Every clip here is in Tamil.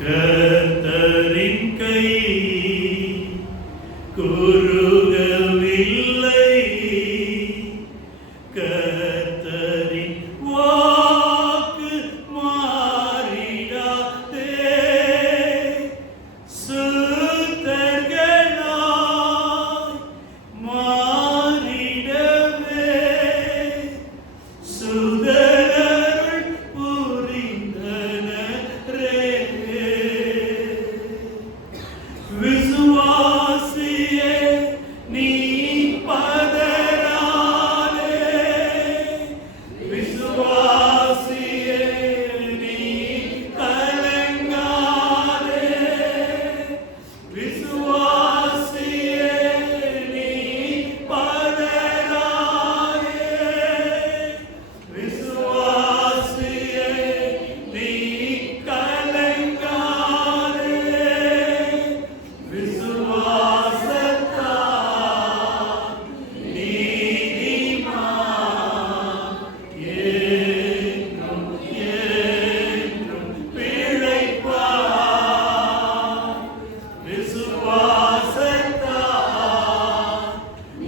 கர்த்தரின் கை குறுகவில்லை, கர்த்தரின் வாக்கு மாறிடாதே. சுத்தர்களாய் மாறிடவே சுதரருள் புரிந்தனரே. விசுவாசியே நீ பதறாதே, விசுவாசியே நீ கலங்காதே, விசுவாசியே நீ பதறாதே, விசுவாசியே நீ கலங்காதே. விசுவாசத்தால் நீதிமான் என்றும் என்றும் பிழைப்பான். விசுவாசத்தால்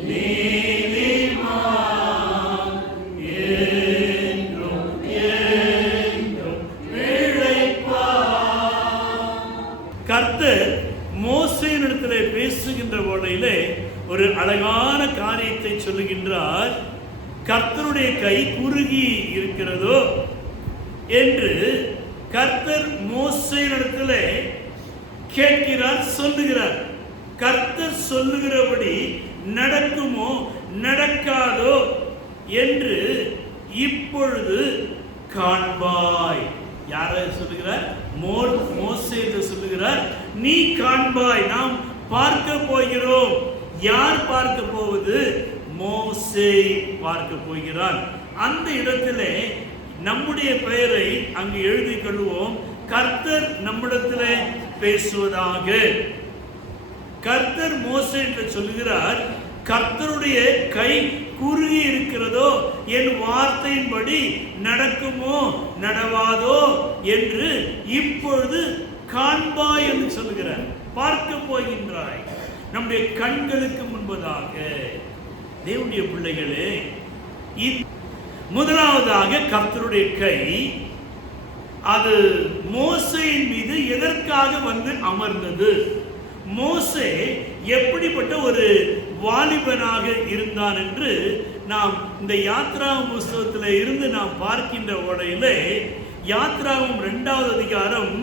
நீதிமான் என்றும் என்றும் பிழைப்பான். கர்த்தர் மோசேயினிடத்திலே பேசுகின்ற வேளையிலே ஒரு அழகான காரியத்தை சொல்லுகின்றார். கர்த்தருடைய கை குறுகி இருக்கிறதோ என்று கர்த்தர் மோசேயினிடத்திலே கேட்கிறார், சொல்லுகிறார். கர்த்தர் சொல்லுகிறபடி நடக்குமோ நடக்காதோ என்று இப்பொழுது காண்பாய். யார சொல்லுகிறார்? மோசே சொல்லுகிறார், நீ காண்பாய். நாம் பார்க்க போகிறோம். யார் பார்க்க போவது? மோசே பார்க்க போகிறான். அந்த இடத்திலே நம்முடைய பெயரை அங்கு எழுதிக் கொள்வோம். கர்த்தர் நம்மிடத்திலே பேசுவதாக. கர்த்தர் மோசே என்று சொல்லுகிறார், கர்த்தருடைய கை குறுகி இருக்கிறதோ, என் வார்த்தையின்படி நடக்குமோ நடவாதோ என்று இப்பொழுது காண்பாய் என்று சொல்லுகிறார். பார்க்க போகின்றாய். நம்முடைய கண்களுக்கு முன்பதாக. தேவனுடைய பிள்ளைகளே, முதலாவதாக கர்த்தருடைய கை அது மோசேயின் மீது எதற்காக வந்து அமர்ந்தது? மோசே எப்படிப்பட்ட ஒரு வாலிபனாக இருந்தான் என்று நாம் இந்த யாத்ராகம புஸ்தகத்தில் இருந்து நாம் பார்க்கின்ற வேளையிலே, யாத்ராகமம் 2வது அதிகாரம்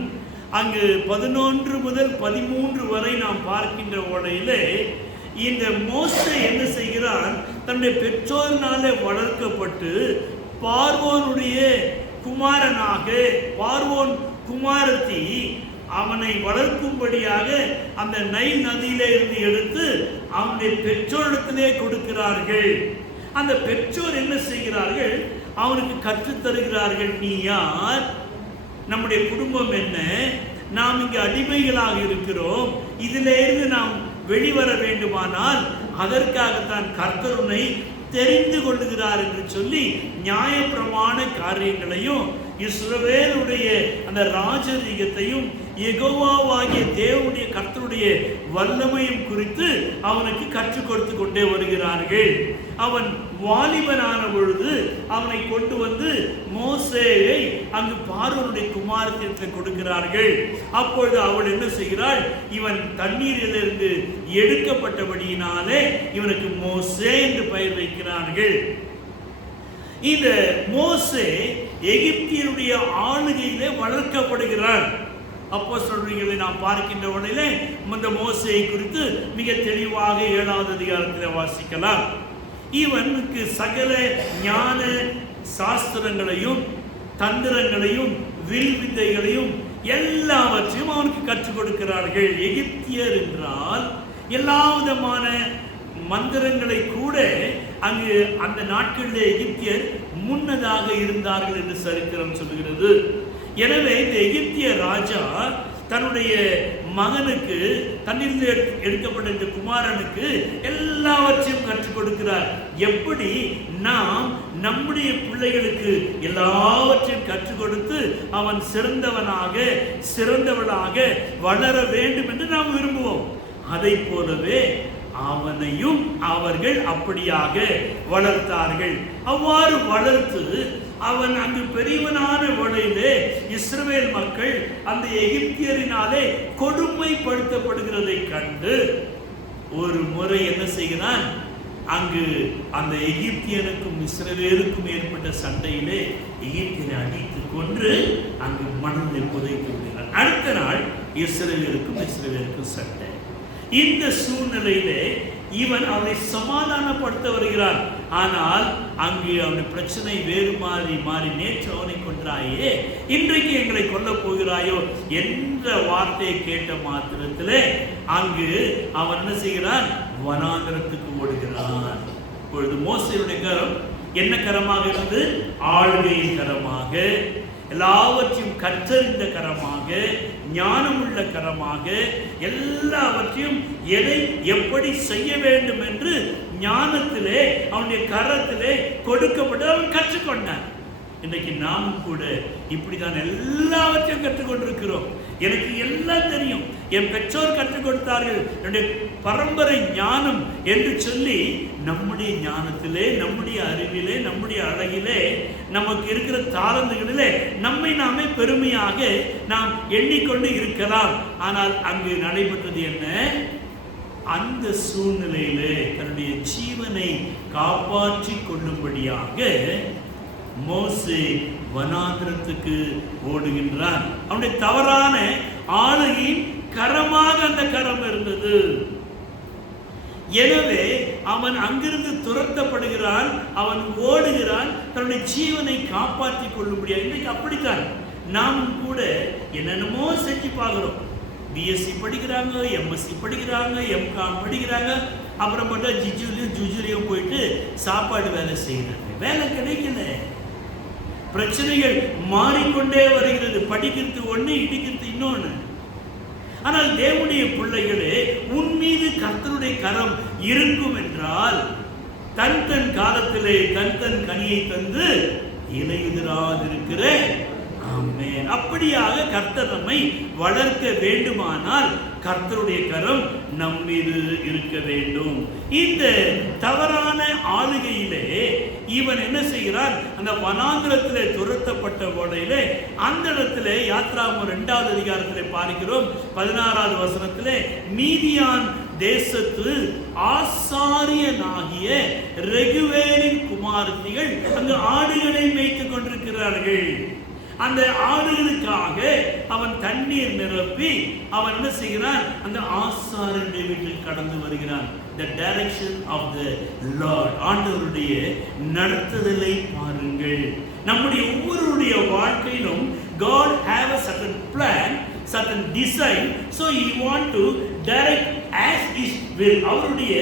அங்கு 11 முதல் 13 வரை நாம் பார்க்கின்ற வேளையிலே, இந்த மோசே என்ன செய்கிறான்? தன்னுடைய பெற்றோரினாலே வளர்க்கப்பட்டு பார்வோனுடைய குமாரனாக, பார்வோன் குமாரத்தி அவனை வளர்க்கும்படியாக அந்த நைல் நதியிலே இருந்து எடுத்து அவனுடைய பெற்றோரிடத்திலே கொடுக்கிறார்கள். அந்த பெற்றோர் என்ன செய்கிறார்கள்? அவனுக்கு கற்றுத் தருகிறார்கள். நீ யார்? நம்முடைய குடும்பம் என்ன? நாம் இங்கு அடிமைகளாக இருக்கிறோம். இதிலிருந்து நாம் வெளிவர வேண்டுமானால் அதற்காகத்தான் கர்த்தர் உன்னை தெரிந்து கொள்ளுகிறார் என்று சொல்லி நியாயப்பிரமாண காரியங்களையும் இஸ்ரவேலுடைய அந்த ராஜரீகத்தையும் யெகோவாவாகிய தேவனுடைய கர்த்தருடைய வல்லமையும் குறித்து அவனுக்கு கற்றுக் கொடுத்து கொண்டே வருகிறார்கள். அவன் வாலிபனான பொழுது அவனை கொண்டு வந்து மோசேயை அங்கு பார்வோனுடைய குமாரத்திற்கு கொடுக்கிறார்கள். அப்பொழுது அவள் என்ன செய்கிறாள்? இவன் தண்ணீரிலிருந்து எடுக்கப்பட்டபடியினாலே இவனுக்கு மோசே என்று பெயர் வைக்கிறார்கள். இந்த மோசே எகிப்தியருடைய ஆளுகையிலே வளர்க்கப்படுகிறான். அப்போஸ்தலர்களை நாம் பார்க்கின்ற உடனே இந்த மோசேயை குறித்து மிக தெளிவாக 7வது அதிகாரத்தில் வாசிக்கலாம். இவனுக்கு சகல ஞான சாஸ்திரங்களையும் தந்திரங்களையும் வில் வித்தைகளையும் எல்லாவற்றையும் அவனுக்கு கற்றுக் கொடுக்கிறார்கள். எகிப்தியர் என்றால் எல்லா விதமான மந்திரங்களை கூட அங்கு அந்த நாட்களிலே எகிப்தியர் முன்னதாக இருந்தார்கள் என்று சரித்திரம் சொல்கிறது. எனவே இந்த எகிப்திய ராஜா தன்னுடைய மகனுக்கு, தன்னிலிருந்து எடுக்கப்பட்ட இந்த குமாரனுக்கு எல்லாவற்றையும் கற்றுக் கொடுக்கிறார். எப்படி நாம் நம்முடைய பிள்ளைகளுக்கு எல்லாவற்றையும் கற்றுக் கொடுத்து அவன் சிறந்தவனாக வளர வேண்டும் என்று நாம் விரும்புவோம். அதை போலவே அவனையும் அவர்கள் அப்படியாக வளர்த்தார்கள். அவ்வாறு வளர்த்து அவன் அங்கு பெரியவனான வேளையிலே இஸ்ரவேல் மக்கள் அந்த எகிப்தியரினாலே கொடுமைப்படுத்தப்படுகிறதை கண்டு ஒரு முறை என்ன செய்கிறான், அங்கு அந்த எகிப்தியனுக்கும் இஸ்ரவேலுக்கும் ஏற்பட்ட சண்டையிலே எகிப்தியனை அடித்து கொன்று அங்கு மணலில் புதைத்து விடுகிறான். அடுத்த நாள் இஸ்ரவேலுக்கும் சண்டை. இந்த சூழ்நிலையிலே இவன் அவனை சமாதானப்படுத்த வருகிறான். ஆனால் அங்கு அவன் பிரச்சனை வேறு மாறி நேற்று அவனை கொன்றாயே, இன்றைக்கு எங்களை கொல்ல போகிறாயோ என்ற வார்த்தையை கேட்ட மாத்திரத்திலே அங்கு அவன் என்ன செய்கிறான், வனாந்தரத்துக்கு ஓடுகிறான். இப்பொழுது மோசேயுடைய கரம் என்ன கரமாக இருந்து, ஆளுகையின் கரமாக, எல்லாவற்றையும் கற்றறிந்த கரமாக, ஞானமுள்ள கரமாக, எல்லாவற்றையும் எதை எப்படி செய்ய வேண்டும் என்று ஞானத்திலே அவனுடைய கரத்திலே கொடுக்கப்பட்டு அவன் கற்றுக்கொண்டான். இன்றைக்கு நாமும் கூட இப்படிதான் எல்லாவற்றையும் கற்றுக்கொண்டிருக்கிறோம். எனக்கு எல்லாம் தெரியும், என் பெற்றோர் கற்றுக் கொடுத்தார்கள், என்னுடைய பரம்பரை ஞானம் என்று சொல்லி நம்முடைய ஞானத்திலே, நம்முடைய அறிவிலே, நம்முடைய அழகிலே, நமக்கு இருக்கிற தாளந்துகளிலே நம்மை நாமே பெருமையாக நாம் எண்ணிக்கொண்டு இருக்கலாம். ஆனால் அங்கு நடைபெற்றது என்ன, அந்த சூழ்நிலையிலே தன்னுடைய ஜீவனை காப்பாற்றி கொள்ளும்படியாக மோசே வனாந்திரத்துக்கு ஓடுகின்றான். அவனுடைய தவறான ஆளுகையின் கரமாக அந்த கரம் இருந்தது. எனவே அவன் அங்கிருந்து துரத்தப்படுகிறான், அவன் ஓடுகிறான், தன்னுடைய ஜீவனை காப்பாற்றிக் கொள்ளும்படியாக. இன்றைக்கு அப்படித்தான் நாம் கூட என்னென்னமோ செஞ்சு பார்க்கிறோம். பிஎஸ்சி படிக்கிறாங்க, எம்எஸ்சி படிக்கிறாங்க, எம்காம் படிக்கிறாங்க, அப்புறம் பார்த்தா ஜுஜுலியும் போயிட்டு சாப்பாடு வேலை செய்யறாங்க. வேலை கிடைக்கல, பிரச்சனைகள் மாறிக்கொண்டே வருகிறது. படிக்கிறது ஒண்ணு, இடிக்கிறது இன்னொன்னு. ஆனால் தேவனுடைய பிள்ளைகளே, உன் மீது கர்த்தருடைய கரம் இருக்கும் என்றால் தன் காலத்திலே தன் கனியை தந்து இலையுதிராதிருக்கிற ஆமென். அப்படியாக கர்த்தர் நம்மை வளர்க்க வேண்டுமானால் கர்த்தருடைய கரம் நம் மீது இருக்க வேண்டும். இந்த தவறான ஆளுகையிலே இவன் என்ன செய்கிறான், அந்த வனாந்திரத்திலே துரத்தப்பட்ட வேளையிலே அந்த இடத்திலே யாத்ராகமம் 2வது அதிகாரத்திலே பார்க்கிறோம் 16வது வசனத்திலே, மீதியான் தேசத்து ஆசாரியனாகிய ரெகுவேலின் குமாரத்திகள் அங்கு ஆடுகளை மேய்த்துக் கொண்டிருக்கிறார்கள். அந்த ஆடுகளுக்காக அவன் தண்ணீர் நிரப்பி அவன் என்ன செய்கிறான், அந்த ஆசாரியனுடைய வீட்டில் கடந்து வருகிறான். The direction of the Lord, ஆண்டவருடைய நடத்துதலை பாருங்கள். நம்முடைய ஒவ்வொருடைய வாழ்க்கையிலும் God have a certain plan, certain design, so he want to direct as his will. அவருடைய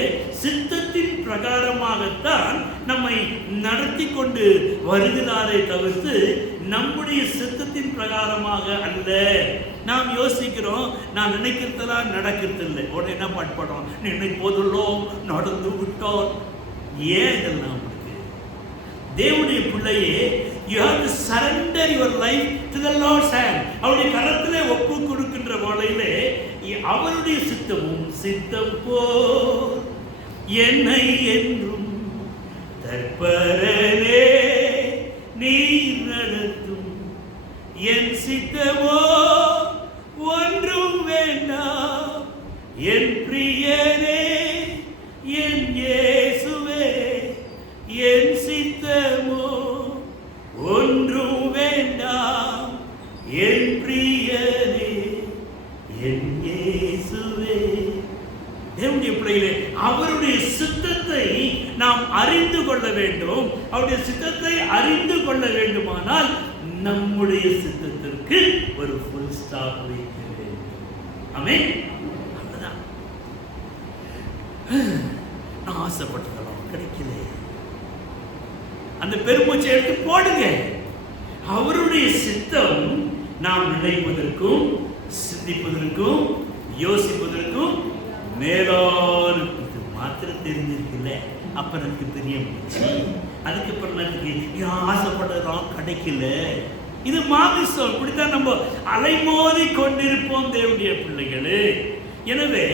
சித்தத்தின் பிரகாரமாகத்தான் நம்மை நடத்தி கொண்டு வருகிறாரே தவிர்த்து நம்முடைய சித்தத்தின் பிரகாரமாக அல்ல. நாம் யோசிக்கிறோம், நான் நினைக்கிறதெல்லாம் நடக்கிறது இல்லை. உடனே என்ன பாடுபடுறோம், நினைப்போதல்லோ நடந்து விட்டோம். ஏன் இதெல்லாம்? தேவனுடைய பிள்ளையே, you have to surrender your life to the Lord's hand. அவருடைய கரத்திலே ஒப்பு கொடுக்கின்ற வேளையிலே அவருடைய சித்தம் போல் என்னை என்றும் தற்பரனே நீ நடத்தும், என் சித்தமோ ஒன்றும் வேண்டாம், என் பிரியனே என் இயேசுவே, என் சித்தமோ ஒன்றும் வேண்டாம், என் பிரியனே என் இயேசுவே. தேவனுடைய பிள்ளைகளே, அவருடைய சித்தத்தை நாம் அறிந்து கொள்ள வேண்டும். அவருடைய சித்தத்தை அறிந்து கொள்ள வேண்டுமானால் நம்முடைய சித்தத்திற்கு ஒரு ஃபுல் ஸ்டாப் வைக்க வேண்டும். ஆமென். அதுதான் நான் ஆசைப்பட்டதெல்லாம் கிடைக்கல, அந்த பெருமூச்சை எடுத்து போடுங்க. அவருடைய சித்தம் நாம் நினைப்பதற்கும் சிந்திப்பதற்கும் யோசிப்பதற்கும் மேலான மாத்திரம் தெரிஞ்சிருக்குல்ல, அப்புறம் எனக்கு தெரிய முடிச்சு. அதுக்கப்புறம் எனக்கு ஆசைப்பட்டதெல்லாம் கிடைக்கல. இது மாமிசம். இப்படித்தான் நம்ம அலைமோதி கொண்டிருப்போம் தேவனுடைய பிள்ளைகளே. எனவே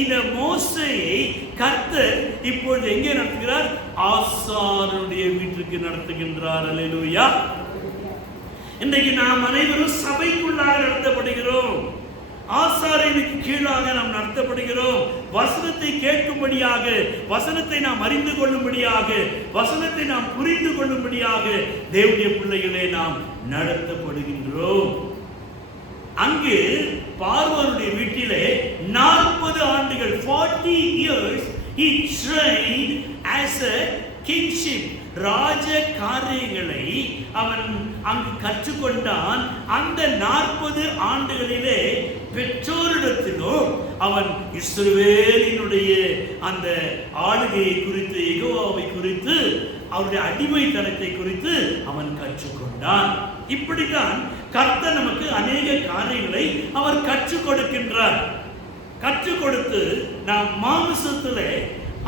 இந்த மோசேயை கர்த்தர் இப்பொழுது எங்கே நடத்துகிறார்? ஆசாரியனுடைய வீட்டுக்கு நடத்துகின்றார். அல்லேலூயா. இன்றைக்கு நாம் அனைவரும் சபைக்குள்ளாக நடத்தப்படுகிறோம். ஆசாரியனுக்கு கீழாக நாம் நடத்தப்படுகிறோம். வசனத்தை கேட்கும்படியாக, வசனத்தை நாம் அறிந்து கொள்ளும்படியாக, வசனத்தை நாம் புரிந்து கொள்ளும்படியாக தேவனுடைய பிள்ளைகளே நாம் நடத்தப்படுகின்றோம். அங்கு பார்வோனுடைய வீட்டிலே 40 ஆண்டுகள் 40 years he trained as a kingship. ராஜ காரியங்களை அவன் அங்கு கற்றுக்கொண்டான். அந்த 40 ஆண்டுகளிலே பெற்றோரிடத்திலோ அவன் இஸ்ரவேலினுடைய அந்த ஆளுகையை குறித்து, யெகோவாவை குறித்து, அவருடைய அடிமைத்தனத்தை குறித்து அவன் கற்றுக்கொண்டான். இப்படித்தான் கர்த்தர் நமக்கு அநேக காரியங்களை அவர் கற்றுக் கொடுக்கின்றார். கற்றுக் கொடுத்து நாம் மாமிசத்திலே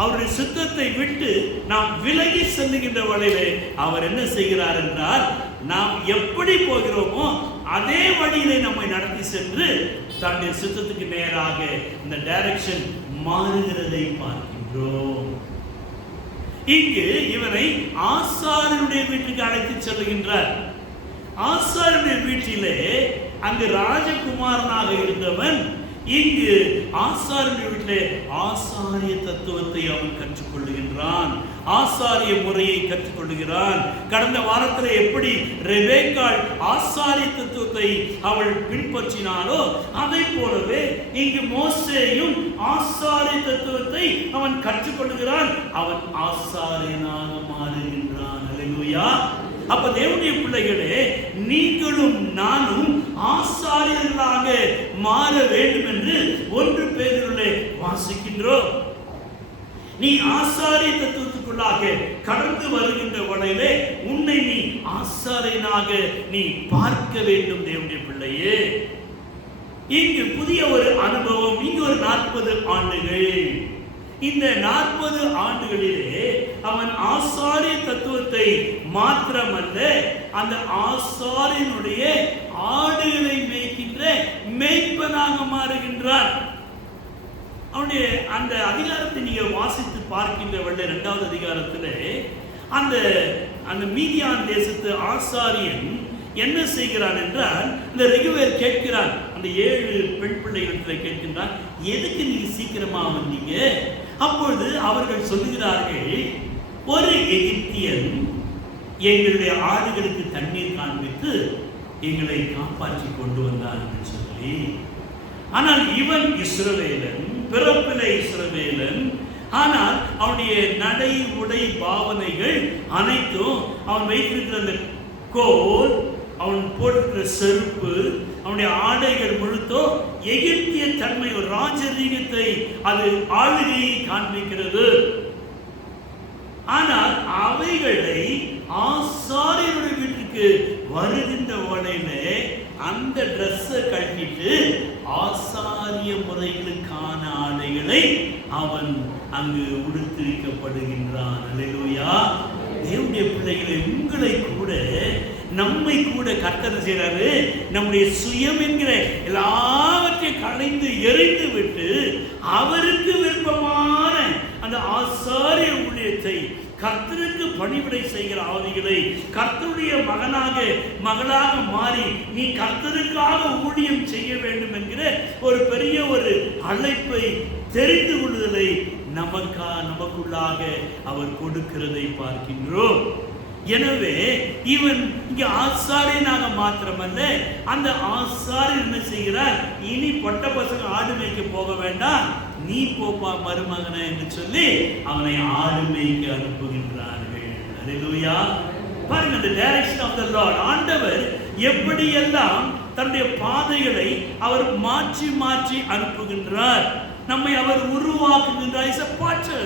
அவருடைய சுத்தத்தை விட்டு நாம் விலகி செல்லுகின்ற வழியிலே அவர் என்ன செய்கிறார் என்றால், நாம் எப்படி போகிறோமோ அதே வழியிலே நம்மை நடத்தி சென்று தன்னுடைய சுத்தத்துக்கு நேராக இந்த டைரக்ஷன் மாறுகிறதை பார்க்கின்றோம். இங்கு இவனை ஆசாரியனுடைய வீட்டுக்கு அழைத்து செல்லுகின்றார். ஆசாரியனுடைய வீட்டிலே அங்கு ராஜகுமாரனாக இருந்தவன் இங்கு ஆசாரிய வீட்டிலே ஆசாரிய தத்துவத்தை அவன் கற்றுக்கொள்ளுகின்றான். ஆசாரிய முறையை கற்றுக்கொள்ளுகிறான். கடந்த வாரத்தில் எப்படி ரெபேக்காள் ஆசாரிய தத்துவத்தை அவள் பின்பற்றினாலோ அதை போலவே இங்கு மோசேயும் ஆசாரிய தத்துவத்தை அவன் கற்றுக்கொள்ளுகிறான். அவன் ஆசாரியனாக மாறுகின்றான். அல்லேலூயா. அப்ப தேவனுடைய பிள்ளைகளே, நீங்களும் நானும் ஆசாரியர்களாக மாற வேண்டும் என்று 1 பேதுருவிலே வாசிக்கின்றோம். நீ ஆசாரிய தத்துவத்துக்குள்ளாக கடந்து வருகின்ற வழியிலே உன்னை நீ ஆசாரியனாக நீ பார்க்க வேண்டும் தேவனுடைய பிள்ளையே. இங்கு புதிய ஒரு அனுபவம். இங்கு ஒரு 40 ஆண்டுகள். இந்த 40 ஆண்டுகளிலே அவன் ஆசாரிய தத்துவத்தை மாத்திரமல்ல, அந்த ஆசாரியனுடைய ஆடுகளை மேய்க்கின்ற மேய்ப்பனாக மாறுகின்றான். அவனுடைய அந்த அதிகாரத்தை நீங்க வாசித்து பார்க்கின்ற வல்ல 2வது அதிகாரத்திலே அந்த மீதியான் தேசத்து ஆசாரியன் என்ன செய்கிறான் என்றால், இந்த ரெகுவேர் கேட்கிறான். அந்த 7 பெண் பிள்ளைகளிடத்தில் கேட்கின்றான், எதுக்கு நீங்க சீக்கிரமா வந்தீங்க? அப்பொழுது அவர்கள் சொல்லுகிறார்கள், ஒரு எகிப்தியன் எங்களுடைய ஆடுகளுக்கு தண்ணீர் காண்பித்து எங்களை காப்பாற்றி கொண்டு வந்தார் என்று சொல்லி. ஆனால் இவன் இஸ்ரவேலன், பிறப்பிலே இஸ்ரவேலன். ஆனால் அவனுடைய நடை உடை பாவனைகள் அனைத்தும், அவன் வைத்திருக்கிற அந்த கோல், அவன் போட்டிருக்கிற செருப்பு, அவனுடைய ஆடைகள் முழுத்தோ எகிப்திய தன்மை, ஒரு ராஜரீகத்தை, அது ஆளுகையை காண்பிக்கிறது. ஆனால் அவைகளை ஆசாரியனுடைய வீட்டுக்கு வருகின்ற உடனே அந்த டிரெஸ்ஸை கட்டிட்டு ஆசாரிய முறைகளுக்கான ஆடைகளை அவன் அங்கு உடுத்திருக்கப்படுகின்றான். அல்லேலூயா. தேவனுடைய பிள்ளைகளை, உங்களை கூட நம்மை கூட கர்த்தர் செய்கிறாரு. நம்முடைய சுயம் என்கிற எல்லாவற்றையும் களைந்து எறிந்து விட்டு அவருக்கு விருப்பமான அந்த ஆசாரிய ஊழியத்தை, கர்த்தருக்கு பணிவிடை செய்கிற ஆவிகளை, கர்த்தருடைய மகளாக மாறி நீ கர்த்தருக்காக ஊழியம் செய்ய வேண்டும் என்கிற ஒரு பெரிய ஒரு அழைப்பை, தெரிந்து கொள்ளுதலை நமக்குள்ளாக அவர் கொடுக்கிறதை பார்க்கின்றோம். எனவே இவன் இங்க ஆசாரியனாக மாத்திரமல்ல, அந்த ஆசாரியன் என்ன செய்கிறார், இனி பொட்ட பசங்க ஆடு மேய்க்க போக வேண்டாம், நீ போப்பா மருமகனே என்று சொல்லி அவனை ஆடு மேய்க்க அனுப்புகின்றார்கள். அல்லேலூயா. பாருங்க, the direction of the Lord. ஆண்டவர் எப்படியெல்லாம் தன்னுடைய பாதைகளை அவர் மாற்றி மாற்றி அனுப்புகின்றார். நம்மை அவர் உருவாக்குகின்றார். Is a potter.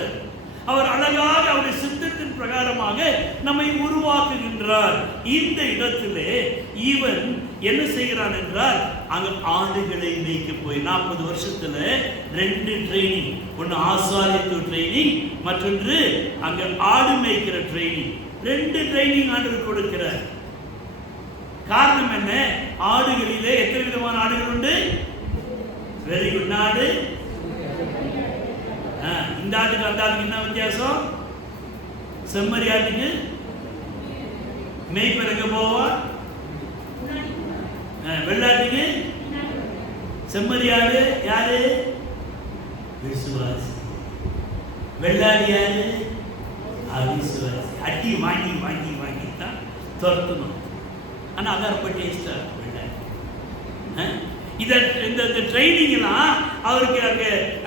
அவர் அழகாக அவருடைய சித்தத்தின் பிரகாரமாக நம்மை உருவாக்குகின்றார். இந்த இடத்திலே இவன் என்ன செய்கிறான் என்றால், அங்க ஆடுகளை மேய்க்க போய் 40 வருஷத்துல 2 ட்ரைனிங், ஒன்னு ஆசாரியத்துவ ட்ரைனிங், மற்றொன்று அங்க ஆடு மேய்க்கிற ட்ரைனிங். 2 ட்ரைனிங் ஆண்டவர் கொடுக்கிறார். காரணம் என்ன? ஆடுகளிலே எத்தனை விதமான ஆடுகள் உண்டு? Very good. நாடு இந்த ஆட்டுக்கு அந்த ஆட்டுக்கு என்ன வித்தியாசம்? செம்மறி ஆட்டுக்கு மேய்ப்பர் எங்க போவா? வெள்ளாட்டுக்கு செம்மறி ஆடு யாரு? விசுவாசி. வெள்ளாடு யாரு? அவிசுவாசி. அடி வாங்கி வாங்கி வாங்கி தான் துரத்தணும். ஆனா அதான் ரொம்ப டேஸ்டா வெள்ளாடு. இந்த ட்ரைனிங்லாம் அவருக்கு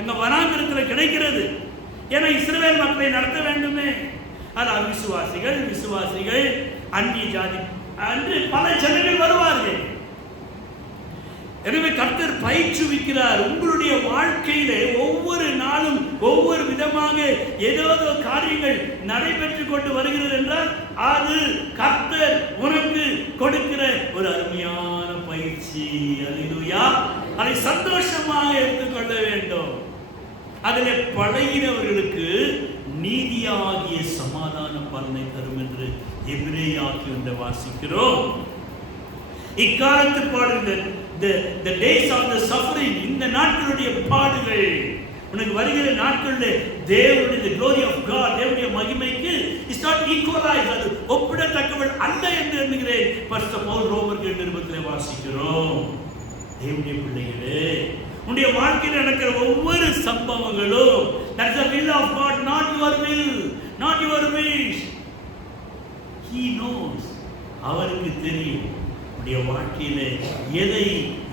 அங்க வனாந்திரத்தில் கிடைக்கிறது. ஏன்னா இஸ்ரவேல் மக்களை நடத்த வேண்டுமே. அது அவிசுவாசிகள், விசுவாசிகள், அந்நிய ஜாதி என்று பல ஜனங்கள் வருவார்கள். எனவே கர்த்தர் பயிற்றுவிக்கிறார். உங்களுடைய வாழ்க்கையிலே ஒவ்வொரு நாளும் ஒவ்வொரு விதமாக ஏதோ காரியங்கள் நடைபெற்றுக் கொண்டு வருகிறது என்றால் அது கர்த்தர் உனக்கு கொடுக்கிற ஒரு அருமையான பயிற்சி. அல்லேலூயா. அதை சந்தோஷமாக எடுத்துக்கொள்ள வேண்டும். அதில் பழகினவர்களுக்கு நீதியாகிய சமாதான பலனை தரும் என்று எபிரேயர் வாசிக்கிறோம். இக்காலத்து பாடுங்கள், the days of the suffering, இந்த நாட்களுடைய பாடுகள், உனக்கு வருகிற நாட்களில் தேவனுடைய the glory of God, தேவனுடைய மகிமைக்கு is not equalized, அது ஒப்பிடத்தக்கவள் அல்ல என்று எண்ணுகிறேன். பரிசுத்த பவுல் ரோமர்கள் நிருபத்திலே வாசிக்கிறோம். தேவனுடைய பிள்ளைகளே, உன்னுடைய வாழ்க்கையில் நடக்கிற ஒவ்வொரு சம்பவங்களும் that is the will of God, not your will, not your wish. He knows. அவருக்கு தெரியும் உன்னுடைய வாழ்க்கையில எதை,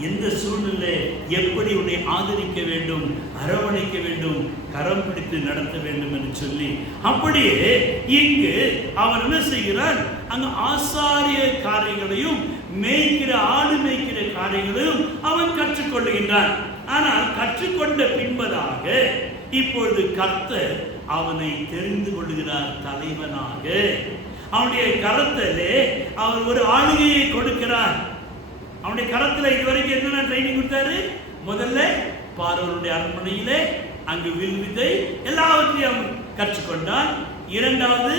எந்த சூழ்நிலை, எப்படி உன்னை ஆதரிக்க வேண்டும், அரவணைக்க வேண்டும், கரம் பிடித்து நடத்த வேண்டும் என்று சொல்லி, அப்படியே இங்கு அவன் என்ன செய்கிறான்? அங்கு ஆசாரிய காரியங்களையும் மேய்க்கிற ஆடு மேய்க்கிற காரியங்களையும் அவன் கற்றுக்கொள்ளுகின்றான். ஆனால் கற்றுக்கொண்ட பின்பதாக இப்பொழுது கர்த்தர் அவனை தெரிந்து கொள்ளுகிறார் தலைவனாக. அவனுடைய கரத்திலே அவர் ஒரு ஆளுகையை கொடுக்கிறார். அவனுடைய கரத்தில் இதுவரைக்கும் என்னென்ன ட்ரைனிங் கொடுத்தாரு? முதல்ல பார்வோனுடைய அரண்மனையிலே அங்கு வில் வித்தை எல்லாவற்றையும் அவன் கற்றுக்கொண்டான். இரண்டாவது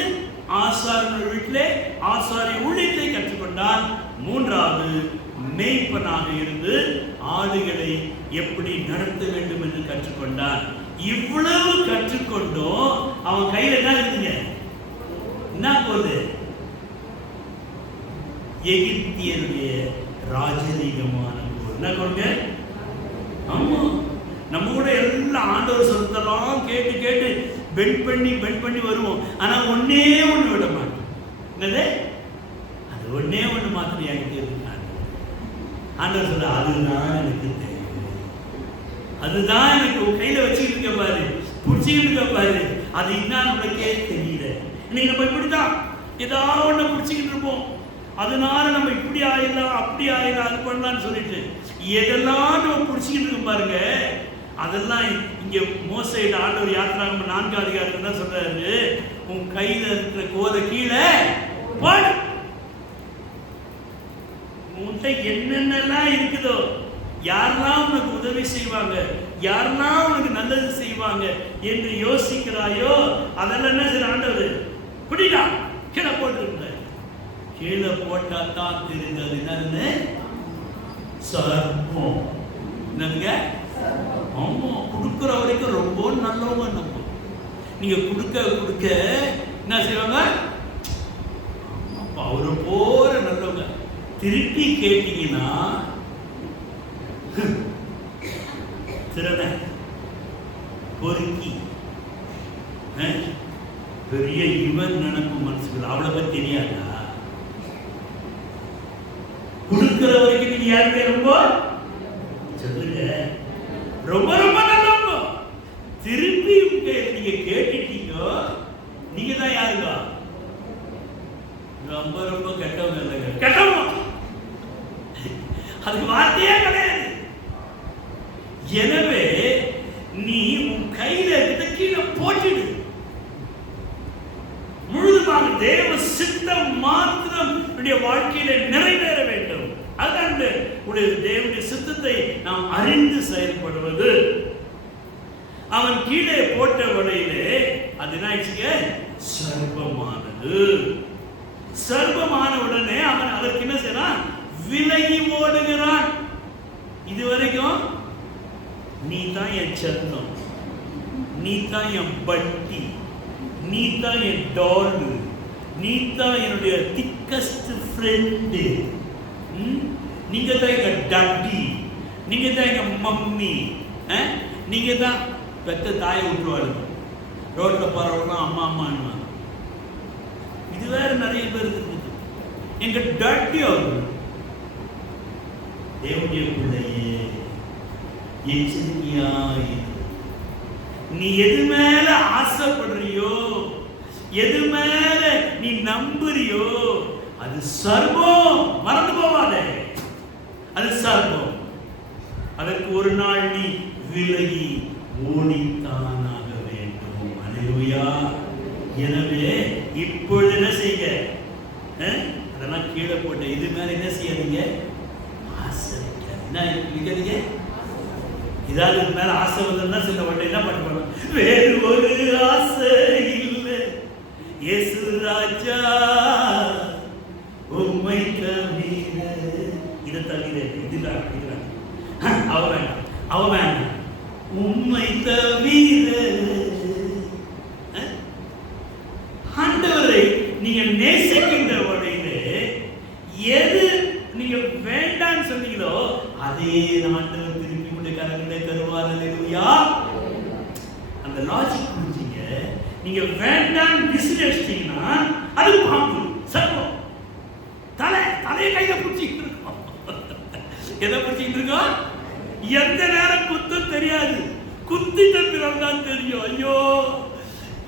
ஆசாரியனுடைய வீட்டிலே ஆசாரிய ஊழியத்தை கற்றுக்கொண்டான். மூன்றாவது மேய்ப்பனாக இருந்து ஆடுகளை எப்படி நடத்த வேண்டும் என்று கற்றுக்கொண்டான். இவ்வளவு கற்றுக்கொண்டோம் அவன் கையில் என்ன இருக்குங்க? என்ன போது? எகிப்தியருடைய ராஜரீகமான என்ன கொள்க? ஆமா, நம்ம கூட எல்லாம் ஆண்டவர் சொல்றதெல்லாம் கேட்டு கேட்டு பெண்ட் பண்ணி வருவோம். ஆனா ஒன்னே ஒண்ணு விட மாட்டோம். என்னது? அது ஒன்னே ஒண்ணு மாத்திரம் என்கிட்ட இருக்காங்க. ஆண்டவர் சொல்ற அதுதான் எனக்கு தெரியும், அதுதான் எனக்கு கையில வச்சுக்கிட்டு இருக்க பாரு, பிடிச்சிக்கிட்டு இருக்க பாரு, அது இன்னும் நம்மளுக்கே தெரியல. இன்னைக்கு நம்ம இப்படிதான் ஏதாவது ஒண்ணு பிடிச்சிக்கிட்டு இருப்போம். அதனால நம்ம இப்படி ஆயிடலாம், அப்படி ஆயிடலாம், அது பண்ணலாம்னு சொல்லிட்டு எதெல்லாம் நம்ம பிடிச்சிக்கிட்டு இருக்கோம் பாருங்க. அதெல்லாம் இங்க மோசையிட்ட ஆண்டவர் யாத்திராகமம் 4 அதிகாரத்துல தான் சொல்றாரு, உன் கையில இருக்கிற கோதை கீழே போடு. உன்கிட்ட என்னென்னலாம் இருக்குதோ, யாரெல்லாம் உனக்கு உதவி செய்வாங்க, யாரெல்லாம் உனக்கு நல்லது செய்வாங்க என்று யோசிக்கிறாயோ அதெல்லாம் என்ன செய்ய ஆண்டவர் பிடிடா கீழே போட்டு. கீழே போட்டா தான் தெரிஞ்சது என்னன்னு சர்ப்பம். என்னங்க? ஆமா, கொடுக்குற வரைக்கும் ரொம்ப நல்லவங்க. நம்ம நீங்க கொடுக்க என்ன செய்வாங்க? அவரு போற நல்லவங்க. திருப்பி கேட்டீங்கன்னா திருட பொறுக்கி பெரிய இவன் நினைக்கும் மனசுகள். அவளை பத்தி தெரியாதா? கொடுக்கிற வரைக்கும் நீங்க யாருமே ரொம்ப சொல்லுங்க, ரொம்ப ரொம்ப நல்லவங்க. திருப்பி நீங்க கேட்டுட்டீங்க, நீங்க தான் யாருங்க? ரொம்ப ரொம்ப கெட்டவங்க இல்லைங்க, கெட்டவங்க. அதுக்கு வார்த்தையே கிடையாது. எனவே நீ உன் கையில இருந்த கீழே போட்டுடு. நம்முடைய தேவனுடைய சித்தத்தை நாம் அறிந்து செயல்படுவது. அவன் கீழே போட்ட வலையிலே அது என்ன ஆயிடுச்சுங்க? சர்ப்பமானது. சர்ப்பமான உடனே அவன் அதற்கு என்ன செய்யறான்? விலகி ஓடுகிறான். இதுவரைக்கும் நீ தான் என் செல்லம், நீ தான் என் பட்டி, நீ தான் என் டாலு, நீ தான் என்னுடைய திக்கஸ்ட் ஃப்ரெண்டு, நீங்க தான் எங்க டாடி, நீங்க தான் எங்க மம்மி, நீங்க தான் பெத்த தாயை விட்டுருவாரு. ரோட்ல போறவங்க அம்மா அம்மா. இது வேற நிறைய பேர் இருக்குது. எங்க டாடி அவரு. தேவனுடைய பிள்ளையே, எச்சரிக்கையாய் நீ எது மேல ஆசைப்படுறியோ, எது மேல நீ நம்புறியோ, அது சர்வம். மறந்து போவாதே, அது சர்வம். அதற்கு ஒரு நாள் நீ விலகி ஓடித்தானாக வேண்டும். அல்லேலூயா. எனவே இப்பொழுது என்ன செய்யுங்க? அதெல்லாம் கீழே போட்ட இது மேல என்ன செய்யாதீங்க? ஆசை என்ன வைக்காதீங்க. இதாவது இது மேல ஆசை வந்தா சில உடனே என்ன பண்ணுவாங்க? வேறு ஒரு ஆசை இல்லை இயேசு ராஜா உம்மை தவிர. இதை தவிர இதுதான் அவன் உம்மை தவிர. ஆண்டவரை நீங்க நேசிக்கின்ற வழியிலே எது நீங்க வேண்டான்னு சொன்னீங்களோ அதே ஆண்டவர் திருப்பி கொண்டு கரங்களை தருவார். அல்லேலூயா. அந்த லாஜிக் புரிஞ்சுங்க. நீங்க வேண்டாம் விசிலடிச்சிட்டீங்கன்னா அது பாம்பு, சர்வம். தலையை கையில பிடிச்சிட்டு இருக்கோம். எதை பிடிச்சிட்டு இருக்கோம்? எந்த நேரம் குத்தம் தெரியாது, குத்திட்ட பிறகுதான் தெரியும். ஐயோ,